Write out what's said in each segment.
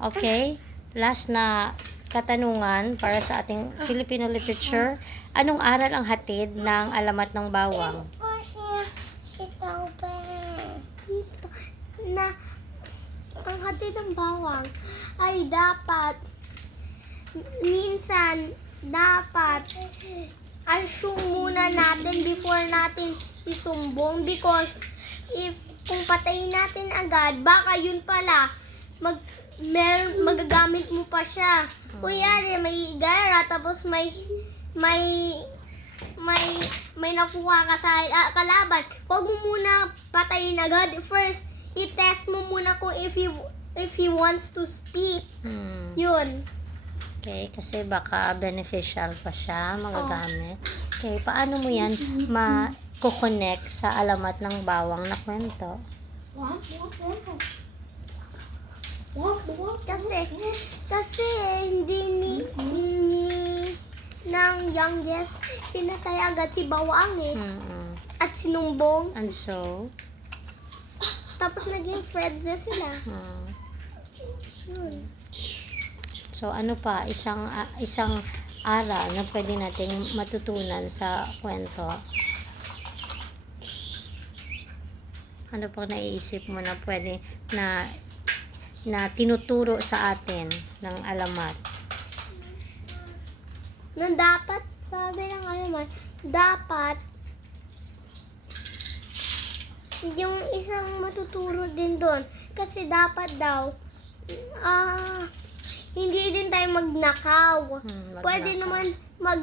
Okay? Last na katanungan para sa ating Filipino literature. Anong aral ang hatid ng alamat ng bawang? Si Tauben. Dito. Na, ang hatid ng bawang ay dapat, minsan, dapat, assume muna natin before natin isumbong because if kung patayin natin agad, baka yun pala, mag, mer, magagamit mo pa siya. Kunyari, may gara, tapos may, may, may, may nakuha ka sa ah, kalaban. Huwag mo muna patayin agad. First, i-test mo muna kung if he, if he wants to speak. Hmm. Yun. Okay, kasi baka beneficial pa siya, magagamit. Okay, paano mo yan ma-connect sa alamat ng bawang na kwento? Kasi, kasi hindi ni, ni ng youngest pinatay agad si Bawang eh. Mm-mm. At sinumbong. And so, Tapos naging friends na sila. hmm. Yun. so ano pa, isang ah, isang aral na pwede nating matutunan sa kwento? Ano pang naiisip mo na pwede na na tinuturo sa atin ng alamat? Na dapat, sabi ng alaman, dapat yung isang matuturo din doon. Kasi dapat daw, ah, hindi din tayo magnakaw. Hmm, Pwede magnakaw. naman mag,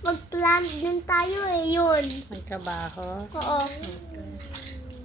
mag-plan din tayo eh, yun. Magtrabaho? Oo. Okay.